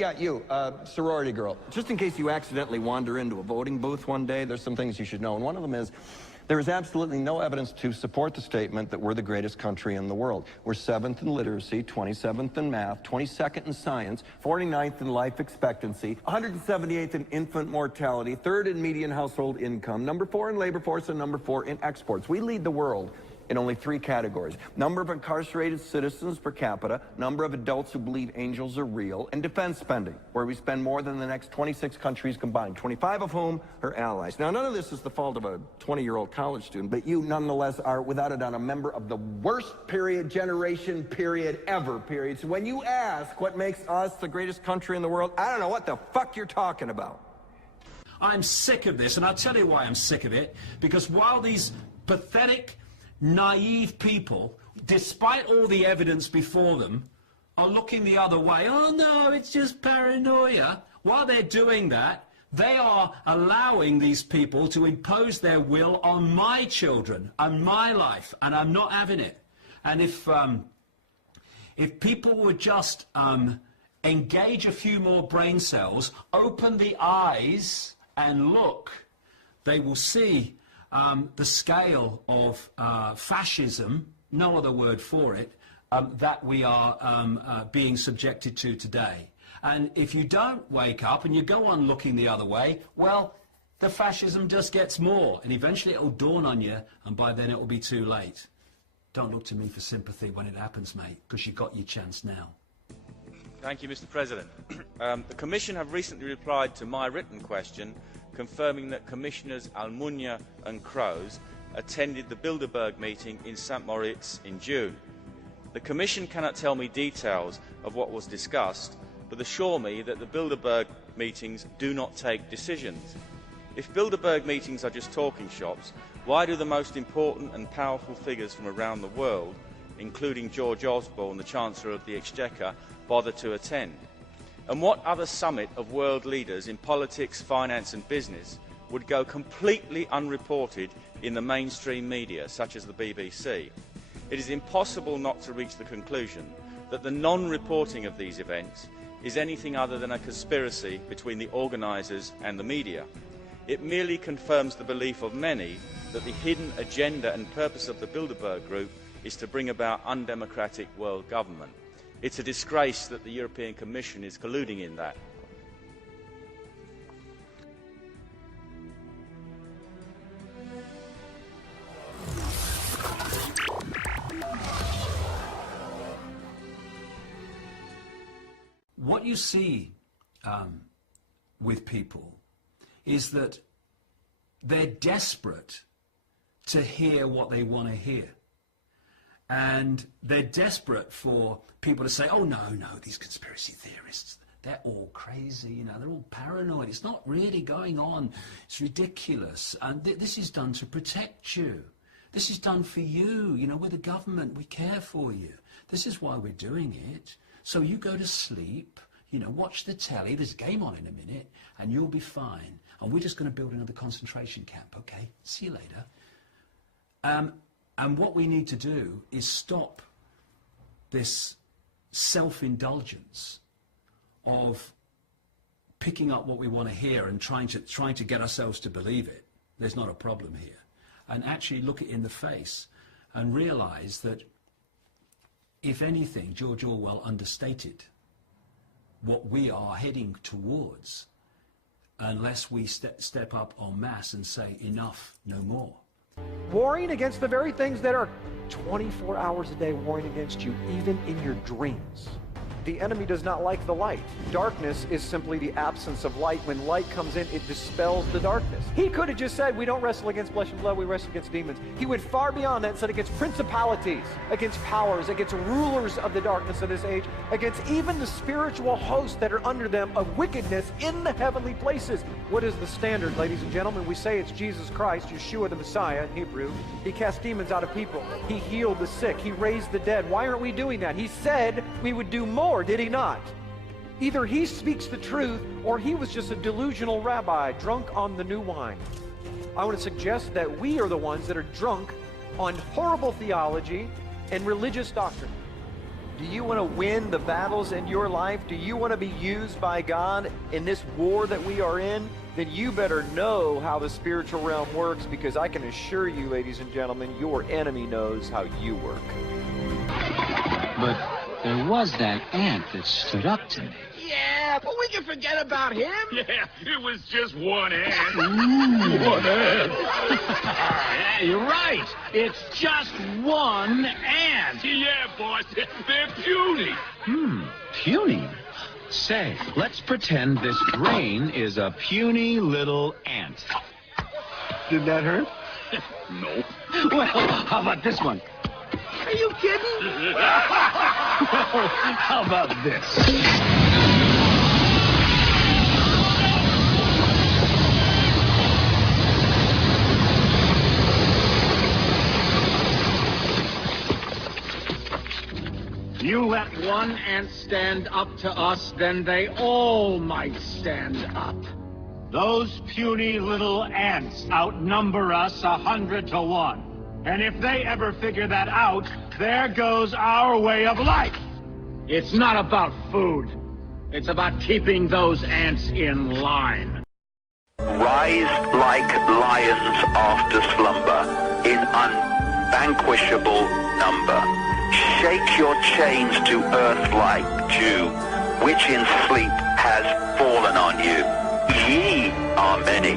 Got you, sorority girl. Just in case you accidentally wander into a voting booth one day, there's some things you should know. And one of them is, there is absolutely no evidence to support the statement that we're the greatest country in the world. We're 7th in literacy, 27th in math, 22nd in science, 49th in life expectancy, 178th in infant mortality, 3rd in median household income, number 4 in labor force, and number 4 in exports. We lead the world in only 3 categories: number of incarcerated citizens per capita, number of adults who believe angels are real, and defense spending, where we spend more than the next 26 countries combined, 25 of whom are allies. Now, none of this is the fault of a 20-year-old college student, but you nonetheless are, without a doubt, a member of the worst generation ever. So when you ask what makes us the greatest country in the world, I don't know what the fuck you're talking about. I'm sick of this, and I'll tell you why I'm sick of it. Because while these pathetic, naive people, despite all the evidence before them, are looking the other way. Oh no, it's just paranoia. While they're doing that, they are allowing these people to impose their will on my children and my life, and I'm not having it. And if people would just engage a few more brain cells, open the eyes and look, they will see the scale of fascism, no other word for it, that we are being subjected to today. And if you don't wake up and you go on looking the other way, well, the fascism just gets more, and eventually it'll dawn on you, and by then it will be too late. Don't look to me for sympathy when it happens, mate, because you've got your chance now. Thank you, Mr. President. The Commission have recently replied to my written question, confirming that Commissioners Almunia and Kroes attended the Bilderberg meeting in St. Moritz in June. The Commission cannot tell me details of what was discussed, but assure me that the Bilderberg meetings do not take decisions. If Bilderberg meetings are just talking shops, why do the most important and powerful figures from around the world, including George Osborne, the Chancellor of the Exchequer, bother to attend? And what other summit of world leaders in politics, finance and business would go completely unreported in the mainstream media, such as the BBC? It is impossible not to reach the conclusion that the non-reporting of these events is anything other than a conspiracy between the organisers and the media. It merely confirms the belief of many that the hidden agenda and purpose of the Bilderberg Group is to bring about undemocratic world government. It's a disgrace that the European Commission is colluding in that. What you see with people is that they're desperate to hear what they want to hear. And they're desperate for people to say, oh, no, these conspiracy theorists, they're all crazy, you know, they're all paranoid. It's not really going on. It's ridiculous. And this is done to protect you. This is done for you. You know, we're the government. We care for you. This is why we're doing it. So you go to sleep, you know, watch the telly. There's a game on in a minute, and you'll be fine. And we're just going to build another concentration camp, okay? See you later. And what we need to do is stop this self-indulgence of picking up what we want to hear and trying to get ourselves to believe it. There's not a problem here. And actually look it in the face and realize that, if anything, George Orwell understated what we are heading towards unless we step up en masse and say enough, no more. Warring against the very things that are 24 hours a day warring against you, even in your dreams. The enemy does not like the light. Darkness is simply the absence of light. When light comes in, it dispels the darkness. He could have just said, we don't wrestle against flesh and blood, we wrestle against demons. He went far beyond that and said against principalities, against powers, against rulers of the darkness of this age, against even the spiritual hosts that are under them of wickedness in the heavenly places. What is the standard, ladies and gentlemen? We say it's Jesus Christ, Yeshua the Messiah in Hebrew. He cast demons out of people. He healed the sick. He raised the dead. Why aren't we doing that? He said we would do more. Did he not? Either he speaks the truth, or he was just a delusional rabbi drunk on the new wine. I want to suggest that we are the ones that are drunk on horrible theology and religious doctrine. Do you want to win the battles in your life? Do you want to be used by God in this war that we are in? Then you better know how the spiritual realm works, because I can assure you, ladies and gentlemen, your enemy knows how you work. But there was that ant that stood up to me. Yeah, but we can forget about him. Yeah, it was just one ant. One ant. Yeah, you're right. It's just one ant. Yeah, boss, they're puny. Puny? Say, let's pretend this brain is a puny little ant. Did that hurt? No. Well, how about this one? Are you kidding? How about this? You let one ant stand up to us, then they all might stand up. Those puny little ants outnumber us 100 to 1. And if they ever figure that out, there goes our way of life. It's not about food. It's about keeping those ants in line. Rise like lions after slumber, in unvanquishable number. Shake your chains to earth like dew, which in sleep has fallen on you. Ye are many,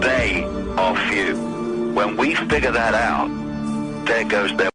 they are few. When we figure that out, there goes their